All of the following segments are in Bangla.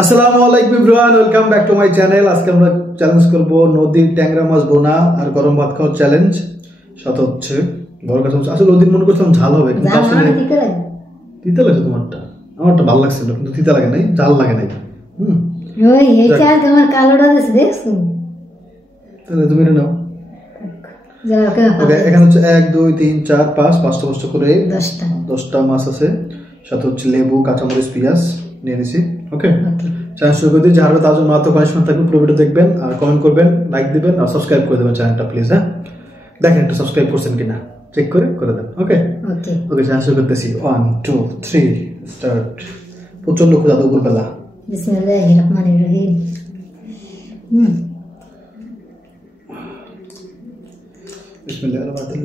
আসসালামু আলাইকুম everyone, welcome back to my channel. আজকে আমরা চ্যালেঞ্জ করব নদীর ট্যাংরা মাছ বোনা আর গরম ভাত খাওয়ার চ্যালেঞ্জ। সাথে হচ্ছে বড় কথা আসলে নদীর মনে করছিলাম ঝাল হবে, কিন্তু আসলে তিতা লাগে। আমারটা ভালো লাগছিল, কিন্তু তিতা লাগে নাই, ঝাল লাগে নাই। ওই এইটা তোমার কালোটা দেখছো? তাহলে তুমি নাও। ওকে, এখানে হচ্ছে 1 2 3 4 5 5টা কষ্ট করে 10টা মাছ আছে। সাথে হচ্ছে লেবু, কাঁচামরিচ, পেঁয়াজ নিয়ে নিছি। ওকে, চ্যানেল শুরু করে দিই। যারা তার জন্য মাত্র পানিশমেন্ট থাকবে, পুরো ভিডিও দেখবেন আর কমেন্ট করবেন, লাইক দিবেন আর সাবস্ক্রাইব করে দেবেন চ্যানেলটা প্লিজ। হ্যাঁ, দেখেন একটু সাবস্ক্রাইব করছেন কিনা চেক করে দেন। ওকে ওকে, চ্যানেল শুরু করতেছি। 1 2 3 স্টার্ট। প্রচন্ড ক্ষুধা দুপুরবেলা। বিসমিল্লাহির রহমানির রহিম। বিসমিল্লাহির রহমানির রহিম।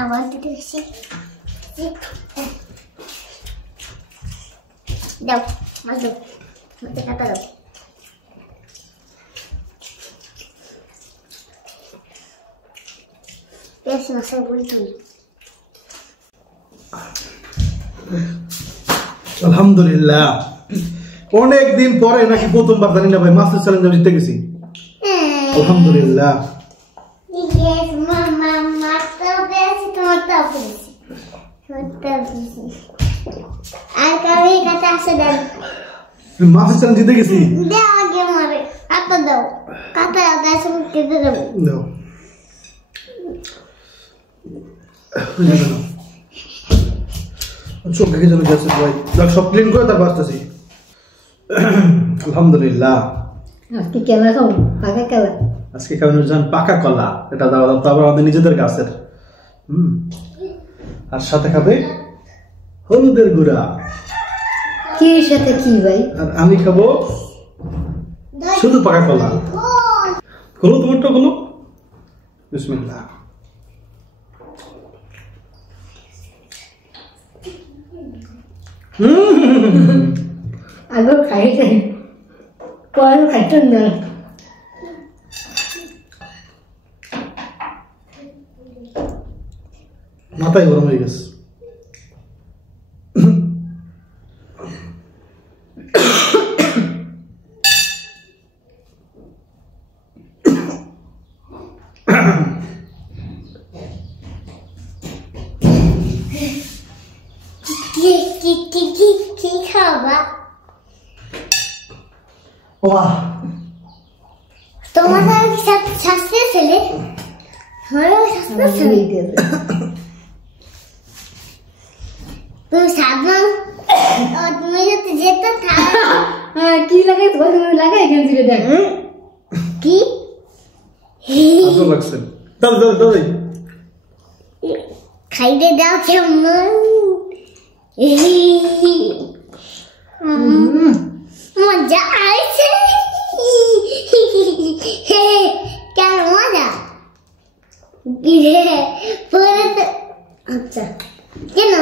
I wanted to see. No, no. Yes, no sé, voy a আলহামদুলিল্লাহ, অনেক দিন পরে নাকি প্রথমবার জানি না ভাই মাস্টার চ্যালেঞ্জ আমি জিতে গেছি। আলহামদুলিল্লাহ। Yes, mama, master besi, torta besi. Torta besi. Kami kata sedang. Master challenge জিতে গেছি। Dia lagi mari. Kata daw. Kata ada sebut kita daw. No. চোখে যেন গেছে ভাই, সব ক্লিন করে তার বাঁচতেছি। আলহামদুলিল্লাহ। আজকে কেলা খাবো, পাকা কেলা। আজকে খাবেন নুরজাহান পাকা কলা, এটা দাও তো আবার আমাদের নিজেদের গাছের। আর সাথে খাবে হলুদের গুঁড়া। কি সাথে কি ভাই? আর আমি খাবো শুধু পাকা কলা। খোলো তোমারটা খোলো। বিসমিল্লাহ। আগে খাইতে পরে খাইতেন না। মাথায় গরম হয়ে গেছে। কি খাবা? বাহ, তোমার শাস্তি ছেলে তুমি সাবধান, তুমি যাতে যেতে কি লাগাই তুমি লাগাই গেছি দেখ কি ভালো লাগছে। দাও দাও দাও খাইতে দাও কেমন মজা আছে। কেন মজা? আচ্ছা কেন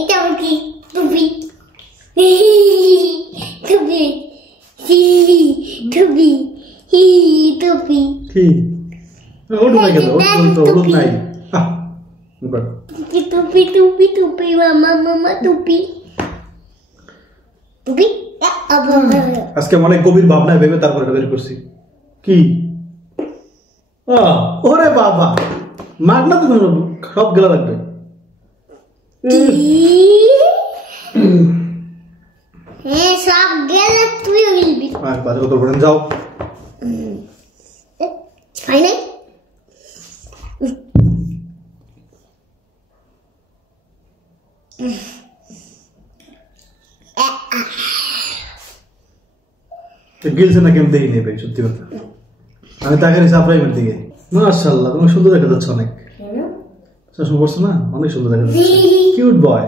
এটা কি টুপি? টুপি টুপি টুপি কি হলুদ নাই কেন? হলুদ নাই। টুপি টুপি টুপি মামা মামা টুপি টুপি। আজকে অনেক গভীর ভাবনায় ভেবে তারপরে এটা বের করছি। কি ওরে বাবা, মার না তো সব গেলা লাগবে। হ্যাঁ সব গেলে তুই বলবি। বাজে কথা বলেন, যাও। হয় নাই গিলছে না কেমন দেখি নেবে, সত্যি কথা। আমি তাকে সাপ্রাইমের দিকে। মাশাআল্লাহ, তোমার সুন্দর দেখা যাচ্ছে অনেক। চশমা পড়ছো না, অনেক সুন্দর দেখা যাচ্ছে। কিউট বয়,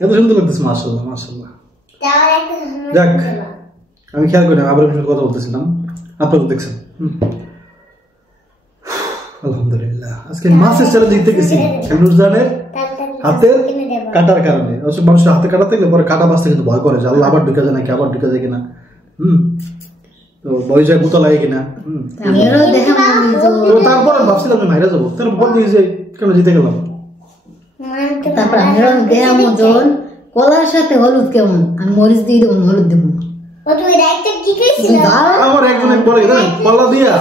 এত সুন্দর লাগতেছে। মাশাআল্লাহ মাশাআল্লাহ। যাক, আমি খেয়াল করি আবার কথা বলতেছিলাম, আপনারা দেখছেন। আলহামদুলিল্লাহ, আজকে মাছের চ্যালেঞ্জ জিততে গেছি নুরজাহানের হাতের কাটার কারণে। মানুষের হাতে কাটা থাকলে পরে কাটা বাঁচতে কিন্তু ভয় করে যে আল্লাহ আবার ঢুকে যায় নাকি, আবার ঢুকে যায় কিনা। তো ভয় যায় গুতা লাগে কিনা। তারপর ভাবছিলাম আমি মাইরা যাবো, তার বল দিয়ে যে কেন জিতে গেলাম। তারপর আমরা দেয়া মজন কলার সাথে হলুদ কেমন, আমি মরিচ দিয়ে দেবো, হলুদ দেবো। আমার একজন বলে কলা দিয়া,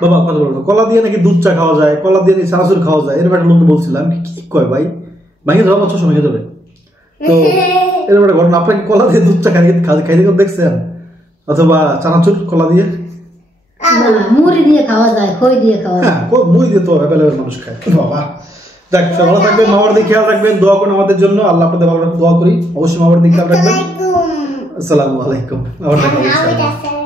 বাবা কথা বলবো, কলা দিয়ে নাকি দুধ চা খাওয়া যায়, কলা দিয়ে নাকি চানাচুর খাওয়া যায়। এরকম একটা লোককে বলছিলাম, কি কয় ভাই, ভাঙে যাওয়া বছর সময় যাবে। তো এরকম একটা ঘটনা। আপনাকে কলা দিয়ে দুধ চা খাইতে দেখছেন, অথবা চানাচুর কলা দিয়ে? মুড়ি দিয়ে খাওয়া যায়, খই দিয়ে খাওয়া যায়। মুড়ি দিয়ে তো অ্যাভেলেবেল মানুষ খায় বাবা। দেখ, ভালো থাকবেন, মামার দিকে খেয়াল রাখবেন, দোয়া করুন আমাদের জন্য। আল্লাহ আপনাদের ভালো দোয়া করি, অবশ্যই মামার দিকে খেয়াল রাখবেন। আসসালামু আলাইকুম। আবার দেখা হবে।